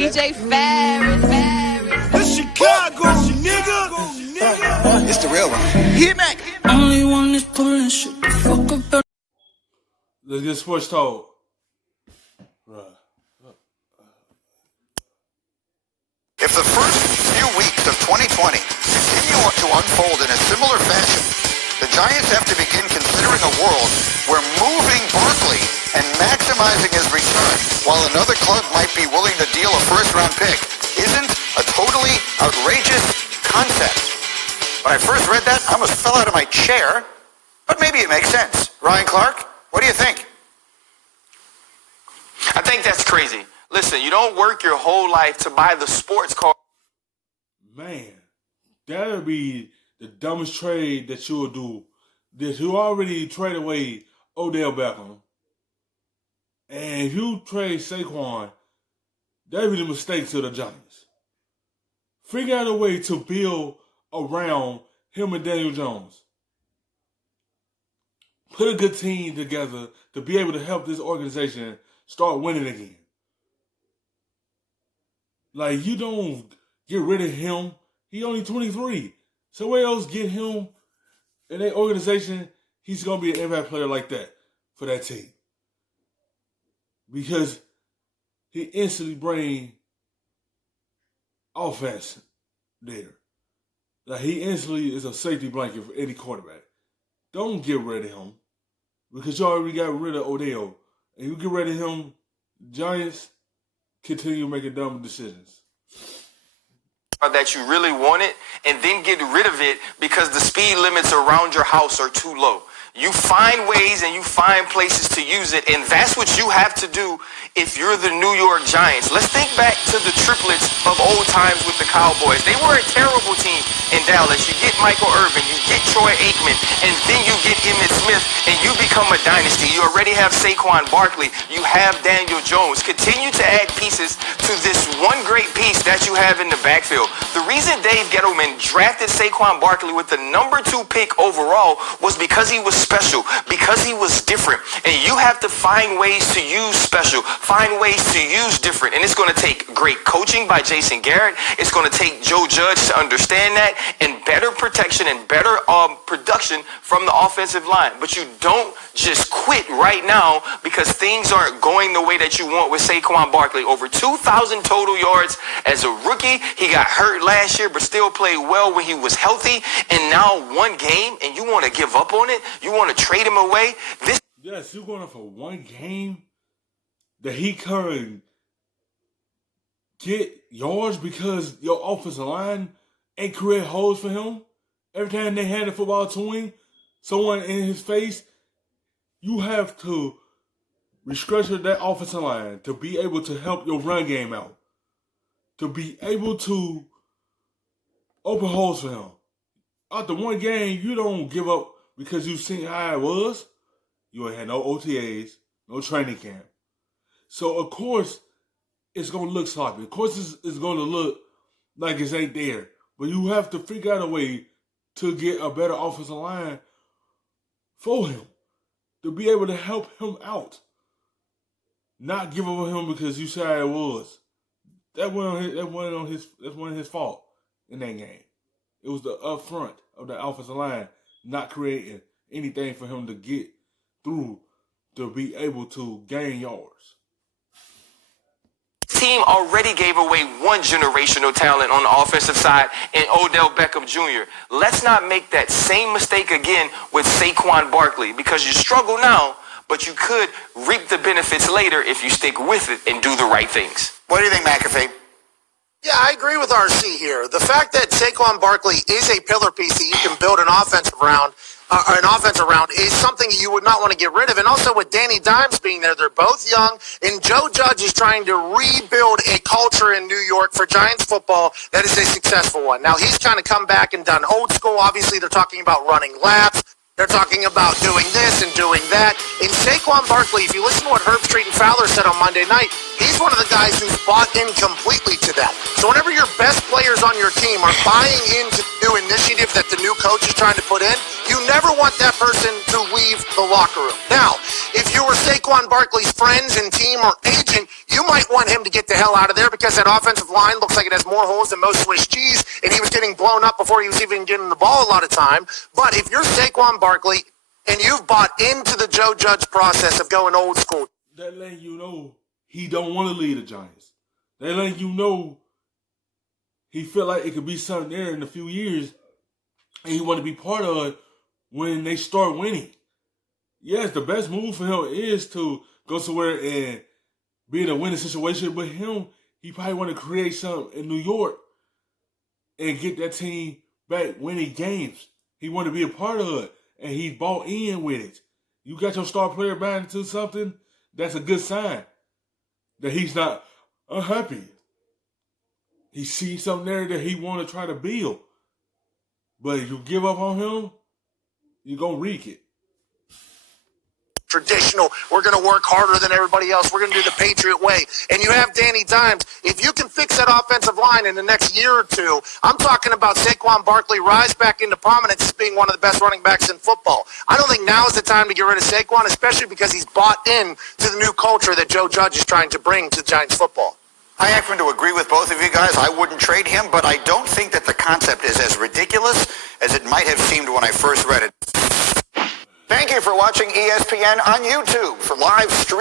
DJ Ferris. The Chicago, nigga. It's the real one. Hit me. Only one is pulling shit the fuck up. Let's get sports talk. If the first few weeks of 2020 continue to unfold in a similar fashion, the Giants have to begin considering a world where moving Barkley and maximizing his return while another club might be willing to deal a first-round pick isn't a totally outrageous concept. When I first read that, I almost fell out of my chair, but maybe it makes sense. Ryan Clark, what do you think? I think that's crazy. Listen, you don't work your whole life to buy the sports car. Man, that would be the dumbest trade that you will do. That you already trade away Odell Beckham. And if you trade Saquon, that would be the mistake to the Giants. Figure out a way to build around him and Daniel Jones. Put a good team together to be able to help this organization start winning again. Like, you don't get rid of him. He only 23. Somewhere else get him in that organization. He's going to be an impact player like that for that team. Because he instantly brings offense there. Like, he instantly is a safety blanket for any quarterback. Don't get rid of him. Because you already got rid of Odell. And you get rid of him, Giants continue making dumb decisions. That you really wanted, and then get rid of it because the speed limits around your house are too low. You find ways and you find places to use it, and that's what you have to do if you're the New York Giants. Let's think back to the triplets of old times with the Cowboys. They were a terrible team in Dallas. You get Michael Irvin, you get Troy Aikman, and then you get Emmitt Smith, and you become a dynasty. You already have Saquon Barkley. You have Daniel Jones. Continue to add pieces to this one great piece that you have in the backfield. The reason Dave Gettleman drafted Saquon Barkley with the number 2 pick overall was because he was special, because he was different. And you have to find ways to use special, find ways to use different. And it's going to take great coaching by Jason Garrett. It's going to take Joe Judge to understand that, and better protection and better production from the offensive line. But you don't just quit right now because things aren't going the way that you want with Saquon Barkley. Over 2,000 total yards as a rookie. He got hurt last year, but still played well when he was healthy. And now one game, and you want to give up on it? You want to trade him away? Yes, you're going for one game that he could get yards because your offensive line ain't create holes for him. Every time they hand the football to him, someone in his face, you have to restructure that offensive line to be able to help your run game out. To be able to open holes for him. After one game, you don't give up because you've seen how it was. You ain't had no OTAs, no training camp. So, of course, it's going to look sloppy. Of course, it's going to look like it ain't there. But you have to figure out a way to get a better offensive line for him. To be able to help him out. Not give up on him because you said how it was. That wasn't his fault in that game. It was the up front of the offensive line not creating anything for him to get through to be able to gain yards. Team already gave away one generational talent on the offensive side in Odell Beckham Jr. Let's not make that same mistake again with Saquon Barkley, because you struggle now, but you could reap the benefits later if you stick with it and do the right things. What do you think, McAfee? Yeah, I agree with RC here. The fact that Saquon Barkley is a pillar piece that you can build an offense around is something you would not want to get rid of. And also with Danny Dimes being there, they're both young, and Joe Judge is trying to rebuild a culture in New York for Giants football that is a successful one. Now, he's kind of come back and done old school. Obviously, they're talking about running laps. They're talking about doing this and doing that. And Saquon Barkley, if you listen to what Herb Street and Fowler said on Monday night, he's one of the guys who's bought in completely to that. So whenever your best players on your team are buying into the new initiative that the new coach is trying to put in, you never want that person to leave the locker room. Now, if you were Saquon Barkley's friends and team or agent, You might want him to get the hell out of there because that offensive line looks like it has more holes than most Swiss cheese, and he was getting blown up before he was even getting the ball a lot of time. But if you're Saquon Barkley and you've bought into the Joe Judge process of going old school, that letting you know he don't want to lead the Giants. That letting you know he feel like it could be something there in a few years, and he want to be part of it when they start winning. Yes, the best move for him is to go somewhere and be in a winning situation. But him, he probably want to create something in New York and get that team back winning games. He want to be a part of it, and he bought in with it. You got your star player buying into something, that's a good sign that he's not unhappy. He sees something there that he want to try to build. But if you give up on him, you're going to wreak it. traditional, we're going to work harder than everybody else, we're going to do the Patriot way. And you have Danny Dimes. If you can fix that offensive line in the next year or two, I'm talking about Saquon Barkley rise back into prominence as being one of the best running backs in football. I don't think now is the time to get rid of Saquon, especially because he's bought in to the new culture that Joe Judge is trying to bring to Giants football. I happen to agree with both of you guys. I wouldn't trade him, but I don't think that the concept is as ridiculous as it might have seemed when I first read it. Thank you for watching ESPN on YouTube. For live streaming